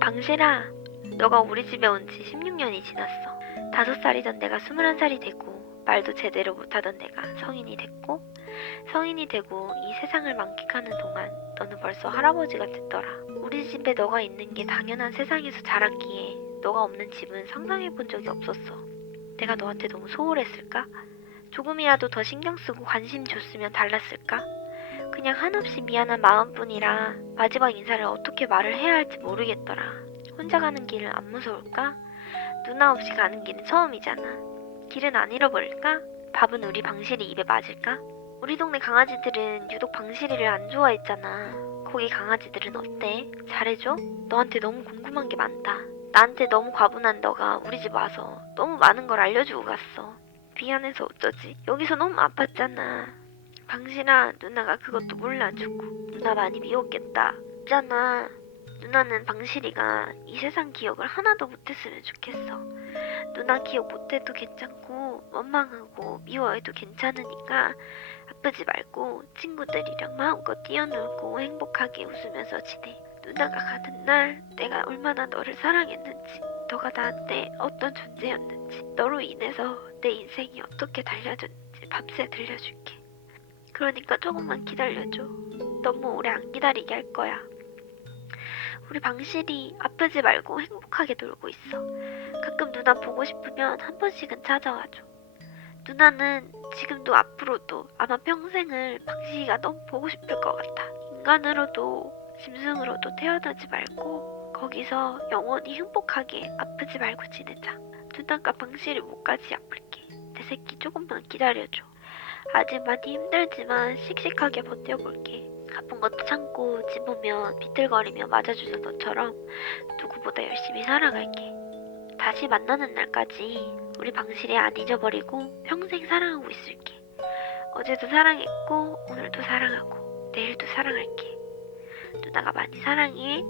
방실아, 너가 우리 집에 온 지 16년이 지났어. 다섯 살이던 내가 21살이 되고 말도 제대로 못하던 내가 성인이 됐고 성인이 되고 이 세상을 만끽하는 동안 너는 벌써 할아버지가 됐더라. 우리 집에 너가 있는 게 당연한 세상에서 자랐기에 너가 없는 집은 상상해 본 적이 없었어. 내가 너한테 너무 소홀했을까? 조금이라도 더 신경 쓰고 관심 줬으면 달랐을까? 그냥 한없이 미안한 마음뿐이라 마지막 인사를 어떻게 말을 해야 할지 모르겠더라. 혼자 가는 길은 안 무서울까? 누나 없이 가는 길은 처음이잖아. 길은 안 잃어버릴까? 밥은 우리 방실이 입에 맞을까? 우리 동네 강아지들은 유독 방실이를 안 좋아했잖아. 거기 강아지들은 어때? 잘해줘? 너한테 너무 궁금한 게 많다. 나한테 너무 과분한 너가 우리 집 와서 너무 많은 걸 알려주고 갔어. 미안해서 어쩌지? 여기서 너무 아팠잖아. 방실아, 누나가 그것도 몰라주고 누나 많이 미웠겠다. 있잖아. 누나는 방실이가 이 세상 기억을 하나도 못했으면 좋겠어. 누나 기억 못해도 괜찮고 원망하고 미워해도 괜찮으니까 아프지 말고 친구들이랑 마음껏 뛰어놀고 행복하게 웃으면서 지내. 누나가 가는 날 내가 얼마나 너를 사랑했는지 너가 나한테 어떤 존재였는지 너로 인해서 내 인생이 어떻게 달라졌는지 밤새 들려줄게. 그러니까 조금만 기다려줘. 너무 오래 안 기다리게 할 거야. 우리 방실이 아프지 말고 행복하게 놀고 있어. 가끔 누나 보고 싶으면 한 번씩은 찾아와줘. 누나는 지금도 앞으로도 아마 평생을 방실이가 너무 보고 싶을 것 같아. 인간으로도 짐승으로도 태어나지 말고 거기서 영원히 행복하게 아프지 말고 지내자. 누나가 방실이 목까지 아플게. 내 새끼 조금만 기다려줘. 아직 많이 힘들지만 씩씩하게 버텨볼게. 아픈 것도 참고 집 오면 비틀거리며 맞아주는 너처럼 누구보다 열심히 살아갈게. 다시 만나는 날까지 우리 방실이 안 잊어버리고 평생 사랑하고 있을게. 어제도 사랑했고 오늘도 사랑하고 내일도 사랑할게. 누나가 많이 사랑해.